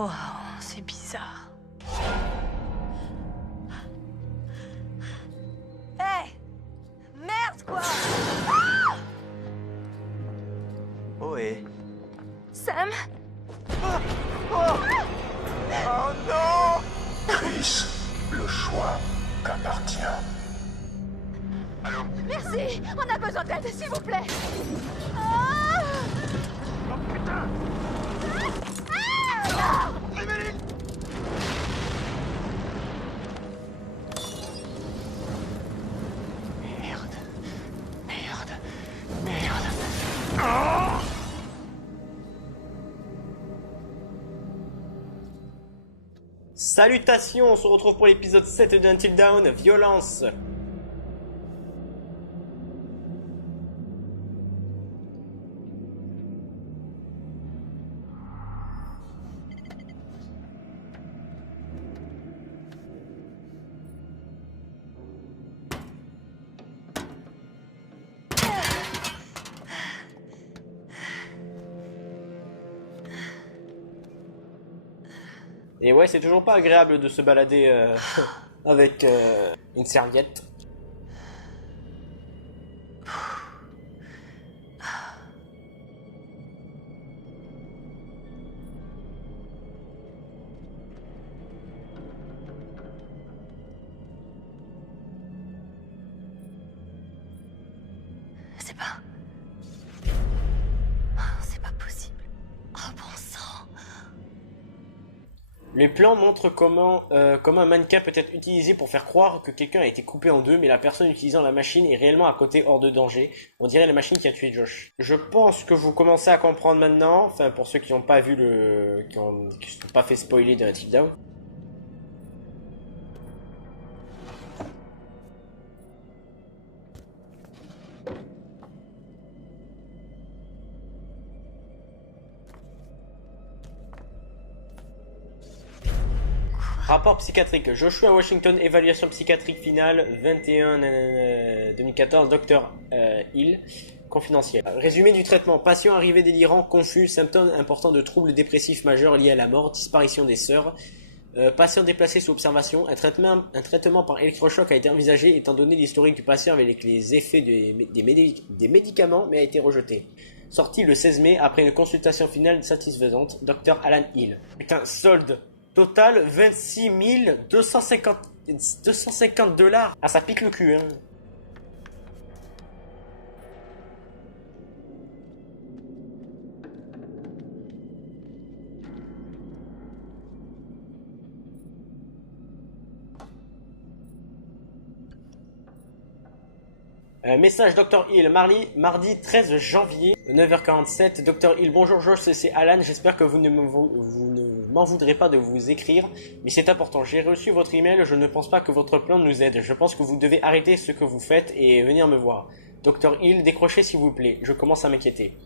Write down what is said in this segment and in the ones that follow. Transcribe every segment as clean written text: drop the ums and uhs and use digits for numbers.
Wow, c'est bizarre. Hé! Merde, quoi! Ohé. Sam? Oh non! Chris, le choix t'appartient. Allô? Merci! On a besoin d'aide, s'il vous plaît! Ah! Oh putain! Ah! Emeline! Merde. Merde. Merde. Oh! Salutations, on se retrouve pour l'épisode 7 d'Until Dawn, Violence. Et ouais, c'est toujours pas agréable de se balader avec une serviette. C'est pas... C'est pas possible. Oh bon sang. Les plans montrent comment un mannequin peut être utilisé pour faire croire que quelqu'un a été coupé en deux, mais la personne utilisant la machine est réellement à côté hors de danger. On dirait la machine qui a tué Josh. Je pense que vous commencez à comprendre maintenant, enfin pour ceux qui n'ont pas vu qui ne sont pas fait spoiler de Until Dawn. Rapport psychiatrique. Joshua Washington, évaluation psychiatrique finale, 21-2014, Dr Hill, confidentiel. Résumé du traitement. Patient arrivé délirant, confus, symptômes importants de troubles dépressifs majeurs liés à la mort, disparition des sœurs. Patient déplacé sous observation. Un traitement par électrochoc a été envisagé étant donné l'historique du patient avec les effets des médicaments, mais a été rejeté. Sorti le 16 mai après une consultation finale satisfaisante, Dr Alan Hill. Putain, solde total 26 250 $. Ah, ça pique le cul, hein. Message Dr Hill, mardi 13 janvier, 9h47. Dr Hill, bonjour Josh, c'est Alan, j'espère que vous ne m'en voudrez pas de vous écrire, mais c'est important, j'ai reçu votre email, je ne pense pas que votre plan nous aide, je pense que vous devez arrêter ce que vous faites et venir me voir. Dr Hill, décrochez s'il vous plaît, je commence à m'inquiéter.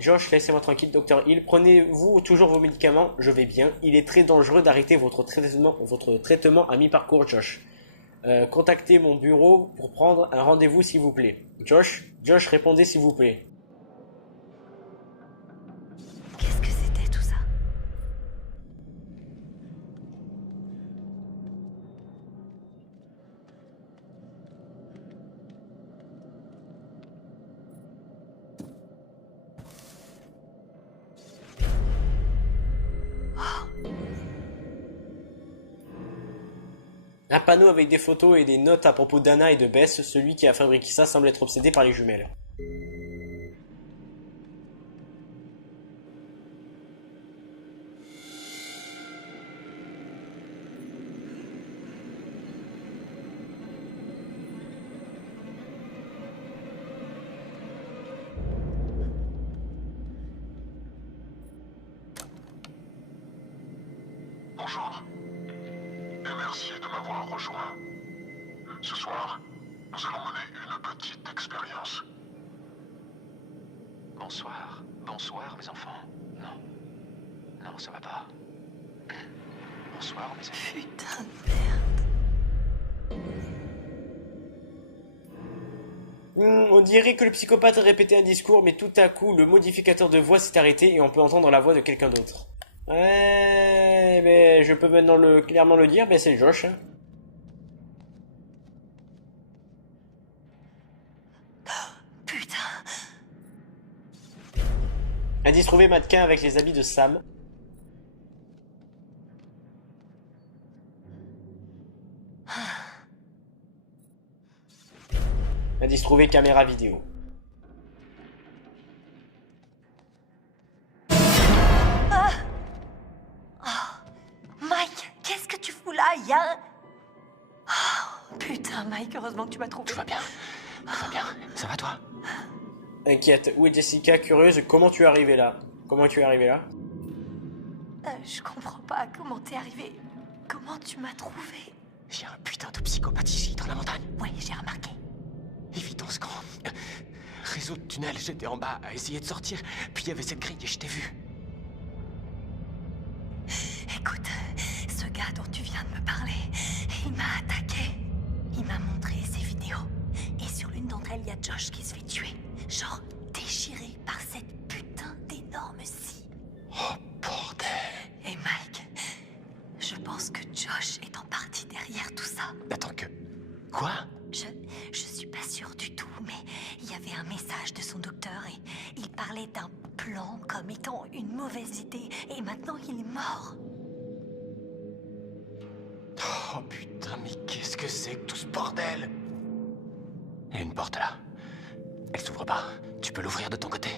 Josh, laissez-moi tranquille, Dr Hill. Prenez-vous toujours vos médicaments? Je vais bien. Il est très dangereux d'arrêter votre traitement à mi-parcours, Josh. Contactez mon bureau pour prendre un rendez-vous, s'il vous plaît. Josh, répondez, s'il vous plaît. Qu'est-ce que c'était tout ça? Un panneau avec des photos et des notes à propos d'Anna et de Bess. Celui qui a fabriqué ça semble être obsédé par les jumelles. Bonjour. Et merci de m'avoir rejoint. Ce soir, nous allons mener une petite expérience. Bonsoir. Bonsoir, mes enfants. Non. Non, ça va pas. Bonsoir, mes enfants. Putain de merde. On dirait que le psychopathe a répété un discours, mais tout à coup, le modificateur de voix s'est arrêté et on peut entendre la voix de quelqu'un d'autre. Ouais, mais je peux maintenant clairement le dire, mais c'est Josh. Hein. Putain. Indice trouvé mannequin avec les habits de Sam. Indice trouvé caméra vidéo. Mike, qu'est-ce que tu fous là? Il y a un... Oh, putain, Mike, heureusement que tu m'as trouvé. Tout va bien. Tout va bien. Ça va, toi? Inquiète, où est Jessica? Curieuse, comment tu es arrivé là? Comment tu es arrivé là? Je comprends pas comment t'es arrivé. Comment tu m'as trouvé? Il y a un putain de psychopathe ici, dans la montagne. Ouais, j'ai remarqué. Évidence grand. Réseau de tunnel, j'étais en bas à essayer de sortir, puis il y avait cette grille et je t'ai vu. Écoute, ce gars dont tu viens de me parler, il m'a attaqué. Il m'a montré ses vidéos. Et sur l'une d'entre elles, il y a Josh qui se fait tuer. Genre déchiré par cette putain d'énorme scie. Oh, bordel. Et Mike, je pense que Josh est en partie derrière tout ça. Attends que... Quoi? Je suis pas sûre du tout, mais il y avait un message de son docteur et il parlait d'un plan comme étant une mauvaise idée et maintenant il est mort. Oh putain, mais qu'est-ce que c'est que tout ce bordel? Il y a une porte là. Elle s'ouvre pas. Tu peux l'ouvrir de ton côté?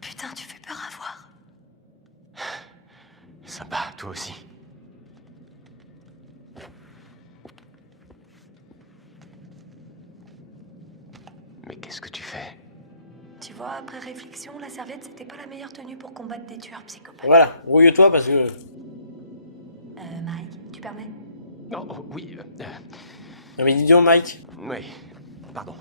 Putain, tu fais peur à voir. Sympa, toi aussi. Mais qu'est-ce que tu fais? Tu vois, après réflexion, la serviette, c'était pas la meilleure tenue pour combattre des tueurs psychopathes. Voilà, rouille-toi parce que... Mike, tu permets? Oh, oh, oui, Non mais dis donc Mike. oui, pardon.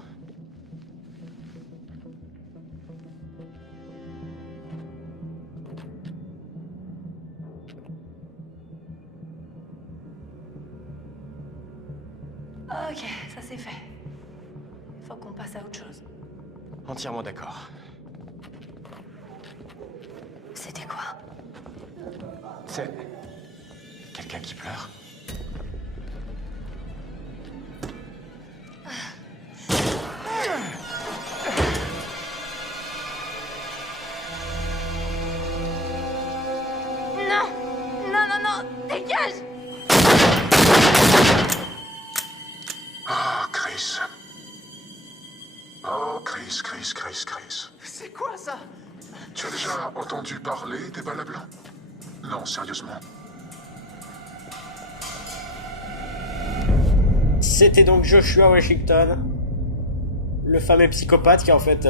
Ok, ça c'est fait. Faut qu'on passe à autre chose. Entièrement d'accord. C'était quoi? C'est... quelqu'un qui pleure? Non! Non, non, non! Dégage! Ah, Chris. Oh, Chris. C'est quoi ça? Tu as déjà entendu parler des balles blancs? Non, sérieusement. C'était donc Joshua Washington, le fameux psychopathe qui en fait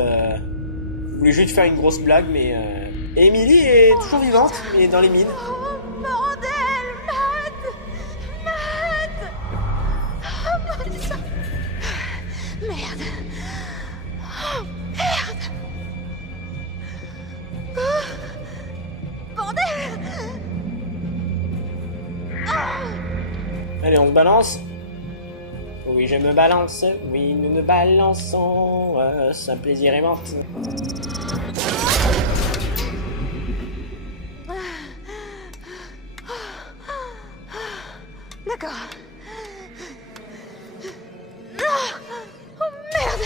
voulait juste faire une grosse blague, mais Emily est toujours vivante, mais dans les mines. Oh, bordel! Matt! Oh, maudissant! Merde! Oh, merde! Oh, bordel! Allez, on se balance. Oui, je me balance. Oui, nous nous balançons. C'est un plaisir aimant. D'accord. Oh, merde!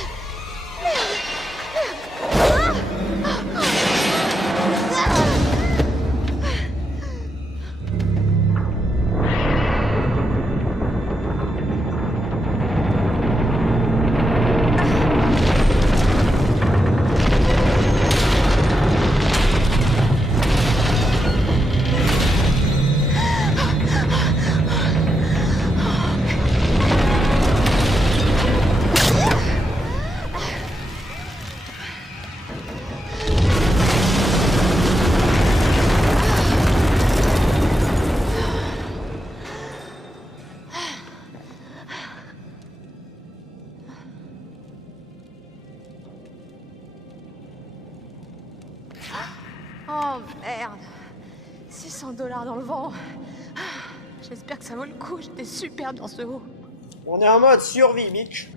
Oh merde. 600 $ dans le vent. J'espère que ça vaut le coup, j'étais super dans ce haut. On est en mode survie, bitch.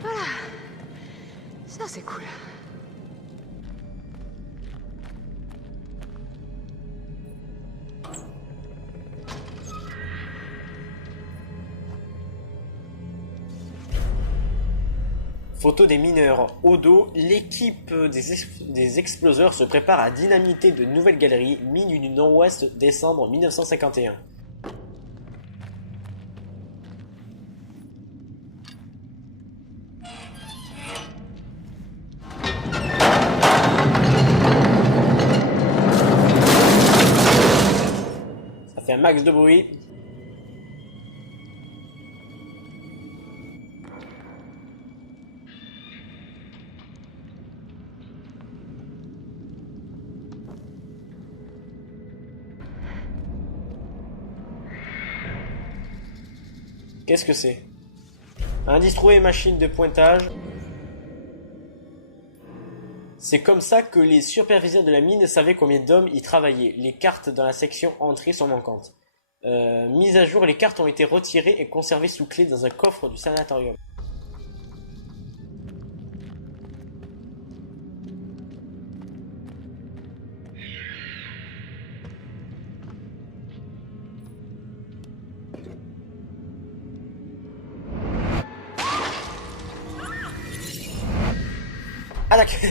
Voilà. Ça c'est cool. Photo des mineurs. Au dos, l'équipe des exploseurs se prépare à dynamiter de nouvelles galeries, mine du Nord-Ouest, décembre 1951. Ça fait un max de bruit. Qu'est-ce que c'est? Indice trouvé, machine de pointage. C'est comme ça que les superviseurs de la mine savaient combien d'hommes y travaillaient. Les cartes dans la section entrée sont manquantes. Mise à jour, les cartes ont été retirées et conservées sous clé dans un coffre du sanatorium. Ah d'accord.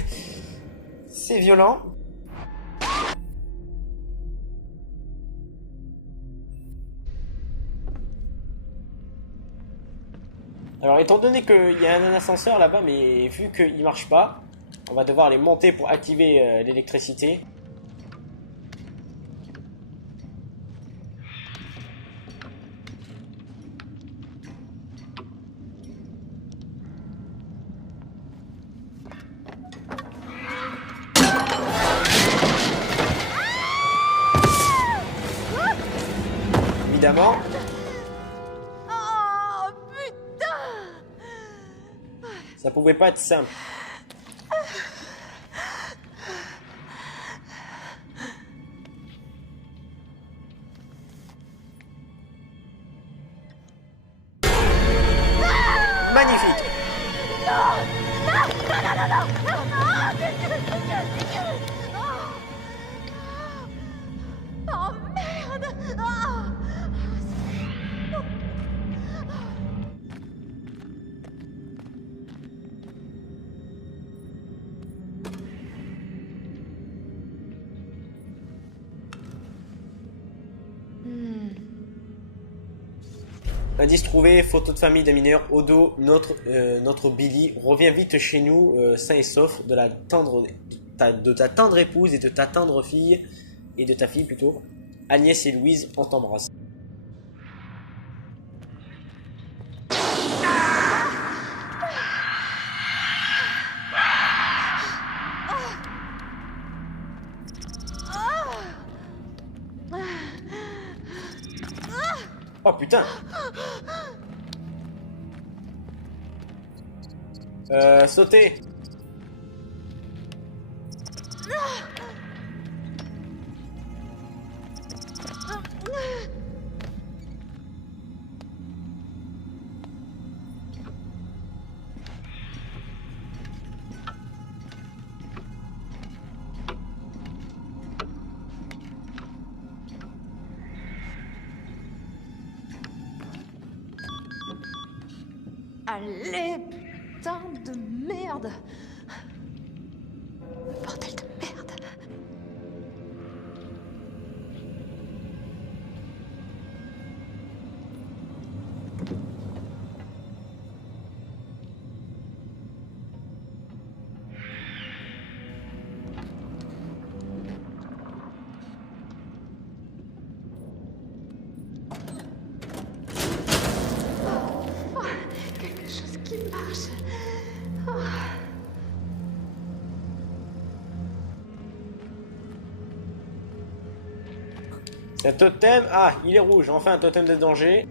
C'est violent. Alors étant donné qu'il y a un ascenseur là-bas, mais vu qu'il marche pas, on va devoir les monter pour activer l'électricité. Évidemment. Oh putain. Ça pouvait pas être simple. Magnifique. Oh merde. Ah. Indice trouvé, photo de famille d'un mineur. Au dos, notre Billy revient vite chez nous, sain et sauf, de ta tendre épouse et de ta tendre fille, et de ta fille plutôt. Agnès et Louise, on t'embrasse. Oh putain. Sauter. Allez, putain de merde. Bordel de merde. Quelque chose qui marche. C'est un totem. Ah, il est rouge. Enfin, un totem de danger.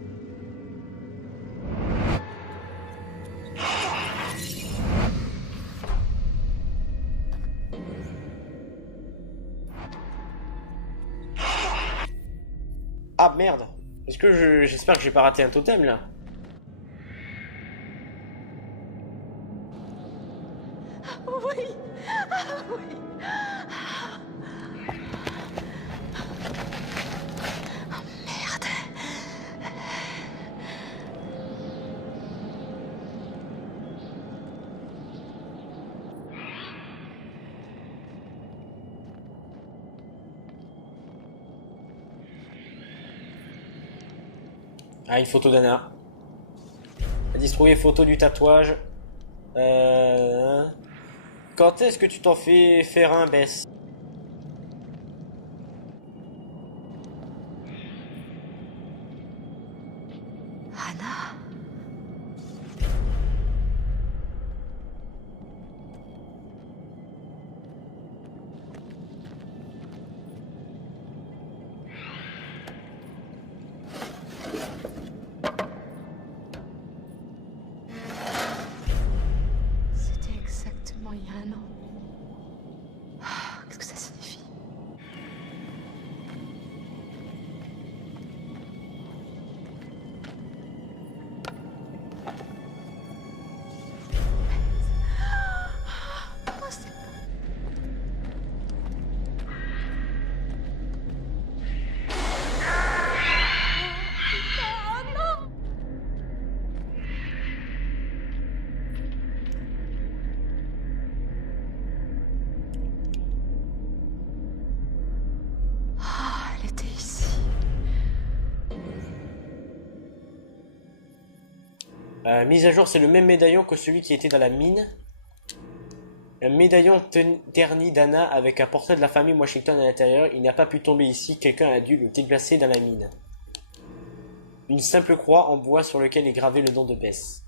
Ah merde. Est-ce que j'espère que j'ai pas raté un totem là? Oui. Ah, oui. Oh, merde. Ah, une photo d'Anna. Elle dit trouver photo du tatouage. Quand est-ce que tu t'en fais faire un, Bess? Anna. C'était exactement il y a un an. Ah, qu'est-ce que ça signifie? Oh, c'est... Oh non! Ah, elle était ici. Mise à jour, c'est le même médaillon que celui qui était dans la mine. Un médaillon terni d'Anna avec un portrait de la famille Washington à l'intérieur. Il n'a pas pu tomber ici, quelqu'un a dû le déplacer dans la mine. Une simple croix en bois sur lequel est gravé le nom de Bess.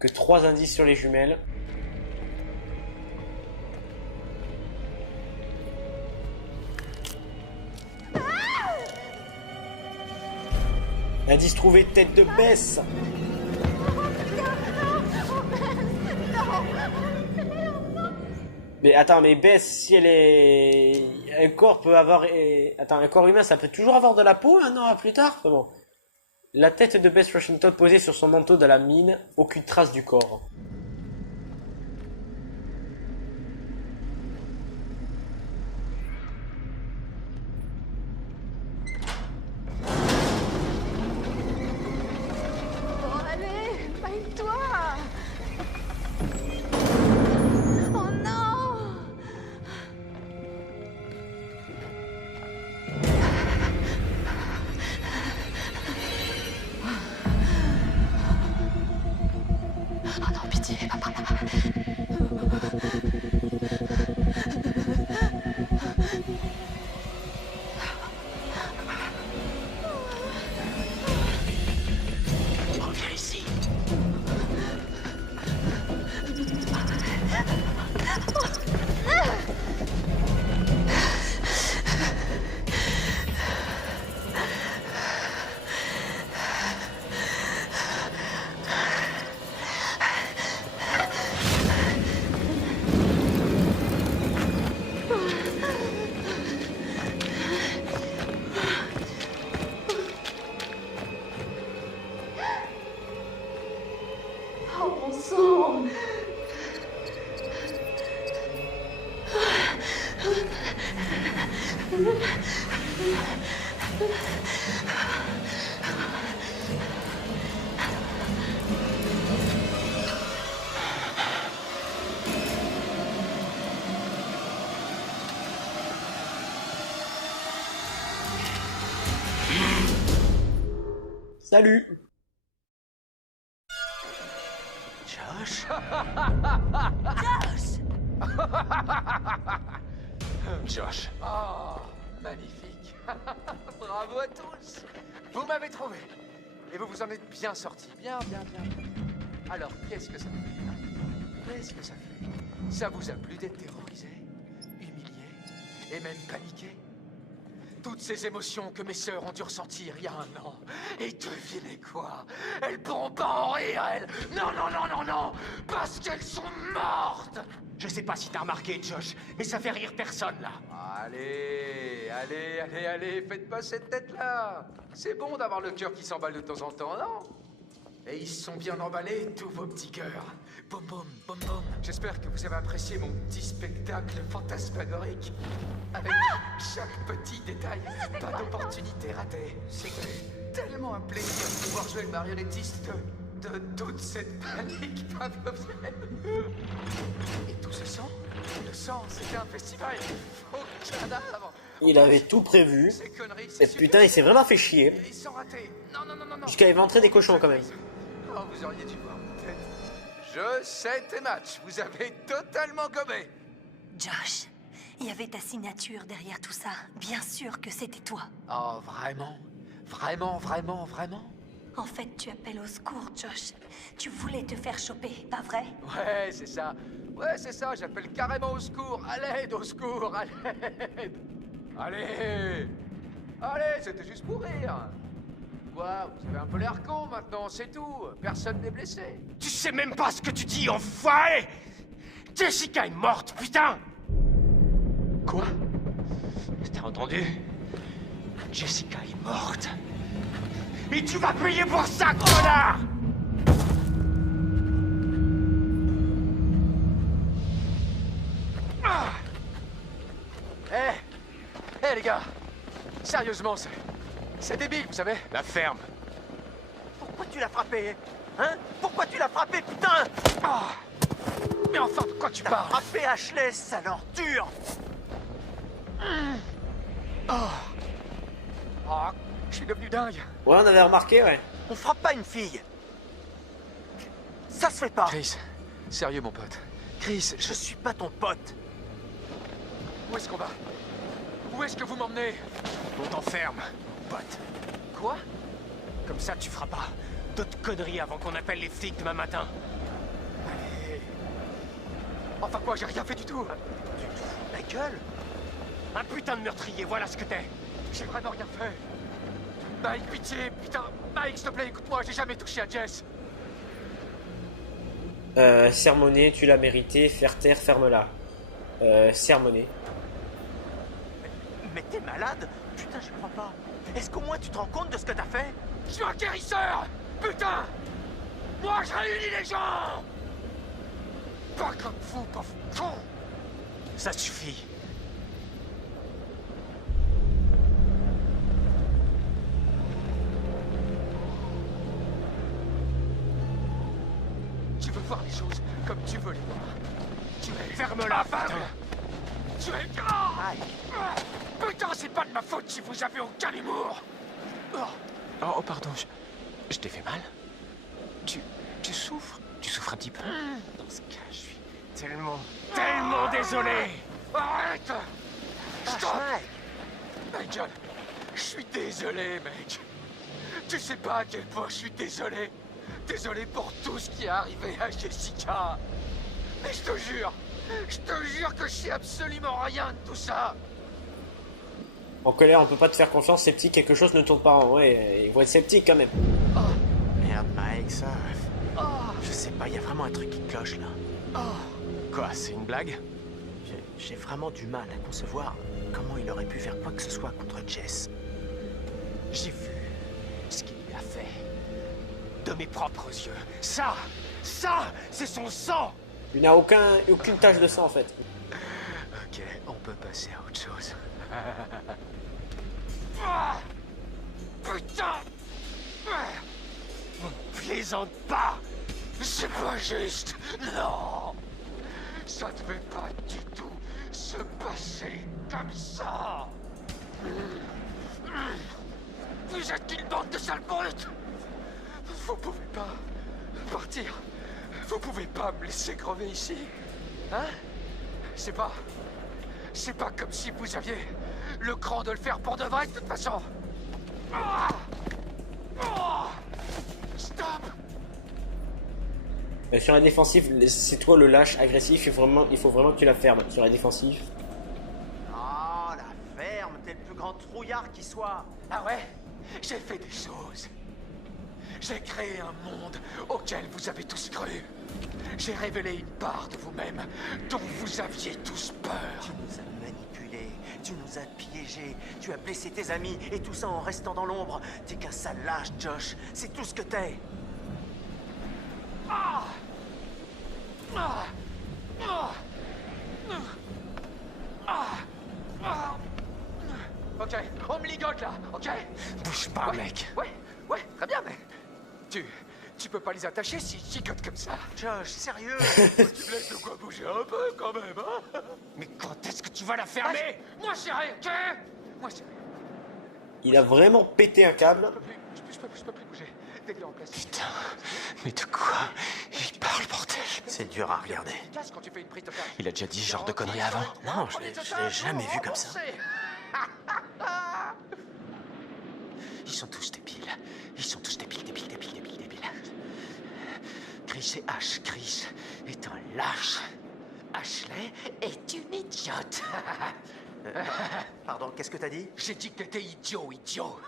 Que 3 indices sur les jumelles. Indice trouvé, tête de Bess. Mais attends, mais Bess, si elle est... Un corps peut avoir... Attends, un corps humain, ça peut toujours avoir de la peau un an plus tard? Bon. La tête de Bess Washington posée sur son manteau dans la mine, aucune trace du corps. Bon, allez, baigne-toi! Oh non! Oh non, pitié, va par là. Reviens ici. Oh mon sang! Salut! Josh? Josh. Oh, magnifique. Bravo à tous. Vous m'avez trouvé. Et vous vous en êtes bien sortis. Bien. Alors, qu'est-ce que ça fait, hein? Qu'est-ce que ça fait? Ça vous a plu d'être terrorisé, humilié et même paniqué? toutes ces émotions que mes sœurs ont dû ressentir il y a 1 an. Et devinez quoi? Elles pourront pas en rire, elles. Non, non, non, non, non. Parce qu'elles sont mortes. Je sais pas si t'as remarqué, Josh, mais ça fait rire personne, là. Allez, allez, allez, allez, faites pas cette tête-là. C'est bon d'avoir le cœur qui s'emballe de temps en temps, non? Et ils se sont bien emballés, tous vos petits cœurs. Boum, boum, boum, boum. J'espère que vous avez apprécié mon petit spectacle fantasmagorique. Avec chaque petit détail, pas d'opportunité ratée. C'est tellement un plaisir de pouvoir jouer le marionnettiste de toute cette panique pavlovienne. Et tout ce sang? Le sang, c'était un festival faux cadavres. Il avait tout prévu. Ces conneries, Et c'est putain, il s'est vraiment fait chier. Ils sont ratés. Non, non, non, non, non. Jusqu'à éventrer des cochons quand même. Oh, vous auriez dû voir ma tête. Je sais tes matchs. Vous avez totalement gommé. Josh, il y avait ta signature derrière tout ça. Bien sûr que c'était toi. Oh, vraiment? Vraiment, vraiment, vraiment? En fait, tu appelles au secours, Josh. Tu voulais te faire choper, pas vrai? Ouais, c'est ça. Ouais, c'est ça. J'appelle carrément au secours. À l'aide, au secours. À l'aide. Allez. Allez, c'était juste pour rire. Quoi? Vous avez un peu l'air con maintenant, c'est tout. Personne n'est blessé. Tu sais même pas ce que tu dis, enfoiré! Jessica est morte, putain! Quoi? T'as entendu? Jessica est morte. Et tu vas payer pour ça, connard! Hé, les gars. Sérieusement, c'est débile, vous savez. La ferme. Pourquoi tu l'as frappé? Hein? Pourquoi tu l'as frappé, putain? Ah. Mais enfin, de quoi tu T'as parles? frappé Ashley, sale ordure! Oh, je suis devenu dingue. Ouais, on avait remarqué, ouais. On frappe pas une fille. Ça se fait pas. Chris, sérieux, mon pote. Chris, Je suis pas ton pote. Où est-ce qu'on va? Où est-ce que vous m'emmenez? On t'enferme, pote. Quoi? Comme ça, tu feras pas d'autres conneries avant qu'on appelle les flics demain matin. Allez. Enfin quoi, j'ai rien fait du tout. La gueule? Un putain de meurtrier, voilà ce que t'es. J'ai vraiment rien fait. Mike, pitié, putain. Mike, s'il te plaît, écoute-moi, j'ai jamais touché à Jess. Sermonner, tu l'as mérité. Faire taire, ferme-la. Sermonner. Mais t'es malade? Putain, je crois pas. Est-ce qu'au moins tu te rends compte de ce que t'as fait? Je suis un guérisseur. Putain. Moi, je réunis les gens. Pas comme vous, pauvre con. Ça suffit. Tu veux voir les choses comme tu veux les voir. Tu es Ferme-la, aveugle. putain. Tu es... Putain, c'est pas de ma faute si vous avez aucun humour. Oh, pardon, je t'ai fait mal? Tu souffres? Tu souffres un petit peu? Dans ce cas, je suis tellement désolé! Arrête. Stop. Mike. Michael, je suis désolé, mec. Tu sais pas à quel point je suis désolé. Désolé pour tout ce qui est arrivé à Jessica. Mais je te jure que je sais absolument rien de tout ça. En colère, on peut pas te faire confiance, sceptique, quelque chose ne tourne pas en rond. Ouais, il faut être sceptique quand même. Merde, Mike, ça... Je sais pas, il y a vraiment un truc qui cloche, là. Quoi, c'est une blague? J'ai vraiment du mal à concevoir comment il aurait pu faire quoi que ce soit contre Jess. J'ai vu ce qu'il lui a fait. De mes propres yeux. Ça, c'est son sang! Il n'a aucune tache de sang en fait. Ok, on peut passer à autre chose. Putain. Plaisante pas! C'est pas juste. Non. Ça devait pas du tout se passer comme ça. Vous êtes une bande de sales brutes. Vous pouvez pas partir. Vous pouvez pas me laisser crever ici. Hein? C'est pas comme si vous aviez le cran de le faire pour de vrai de toute façon. Stop. Sur la défensive, c'est toi le lâche agressif, il faut vraiment que tu la fermes. Sur la défensive. Oh, la ferme, t'es le plus grand grand trouillard qui soit. Ah ouais? J'ai fait des choses. J'ai créé un monde auquel vous avez tous cru. J'ai révélé une part de vous-même dont vous aviez tous peur. Tu nous as manipulés, tu nous as piégés, tu as blessé tes amis, et tout ça en restant dans l'ombre. T'es qu'un sale lâche, Josh. C'est tout ce que t'es. Ah! Ah! Ah! Ah! Ah! Ok, on me ligote là, ok? Bouge pas, Ouais, mec. Ouais, très bien, mais... Tu peux pas les attacher si je gigote comme ça. Josh, sérieux? Tu me laisses de quoi bouger un peu, quand même, hein? Mais quand est-ce que tu vas la fermer? Moi, c'est rien, ok? Moi, c'est rien. Il a vraiment pété un câble. Je peux plus bouger. Dès en place. Putain, mais de quoi il parle, bordel? C'est dur à regarder. Efficace quand tu fais une prise de tête. Il a déjà dit ce genre de conneries avant? Non, je l'ai jamais vu comme ça. Ils sont tous débiles. Ils sont tous débiles. Chris et Ash. Chris est un lâche. Ashley est une idiote. Pardon, qu'est-ce que t'as dit? J'ai dit que t'étais idiot.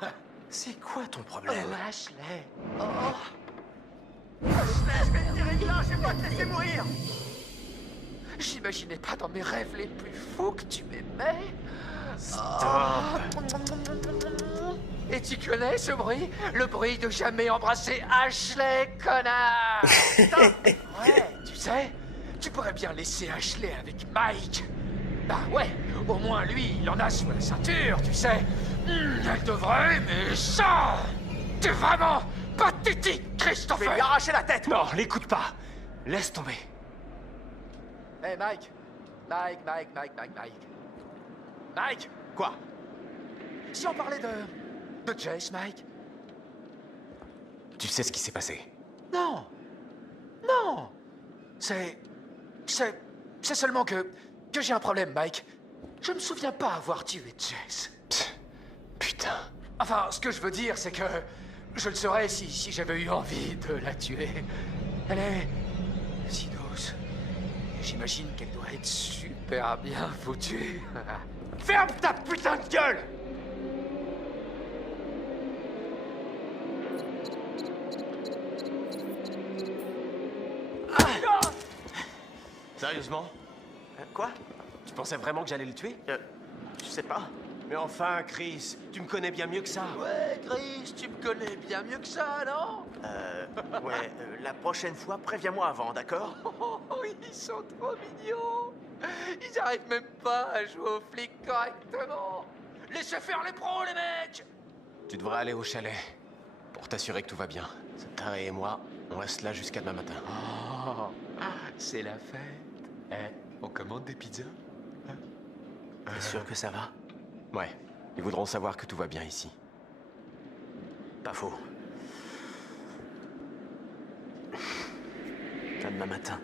C'est quoi ton problème? Oh, Ashley. Ashley, je vais te tirer de là, je vais pas te laisser mourir! J'imaginais pas dans mes rêves les plus fous que tu m'aimais. Stop! Et tu connais ce bruit? Le bruit de jamais embrasser Ashley, connard! Stop! Ouais, tu sais, tu pourrais bien laisser Ashley avec Mike. Bah ouais, au moins lui, il en a sous la ceinture, tu sais. Elle devrait, mais ça... T'es vraiment pathétique, Je vais Christopher! lui arracher la tête! Non, l'écoute pas! Laisse tomber. Hey Mike! Mike! Quoi? Si on parlait de Jace, Mike? Tu sais ce qui s'est passé? Non! C'est seulement que j'ai un problème, Mike. Je me souviens pas avoir tué Jace. Putain. Enfin, ce que je veux dire, c'est que je le saurais si j'avais eu envie de la tuer. Elle est si douce. Et j'imagine qu'elle doit être super bien foutue. Ferme ta putain de gueule! Sérieusement? Quoi? Tu pensais vraiment que j'allais le tuer? Je sais pas. Mais enfin, Chris, tu me connais bien mieux que ça. Ouais, Chris, tu me connais bien mieux que ça, non? Ouais, la prochaine fois, préviens-moi avant, d'accord? Oh, ils sont trop mignons! Ils arrivent même pas à jouer aux flics correctement! Laissez faire les pros, les mecs! Tu devrais aller au chalet, pour t'assurer que tout va bien. Taré et moi, on reste là jusqu'à demain matin. Oh, c'est la fête! On commande des pizzas? T'es sûr que ça va? Ouais, ils voudront savoir que tout va bien ici. Pas faux. À demain matin.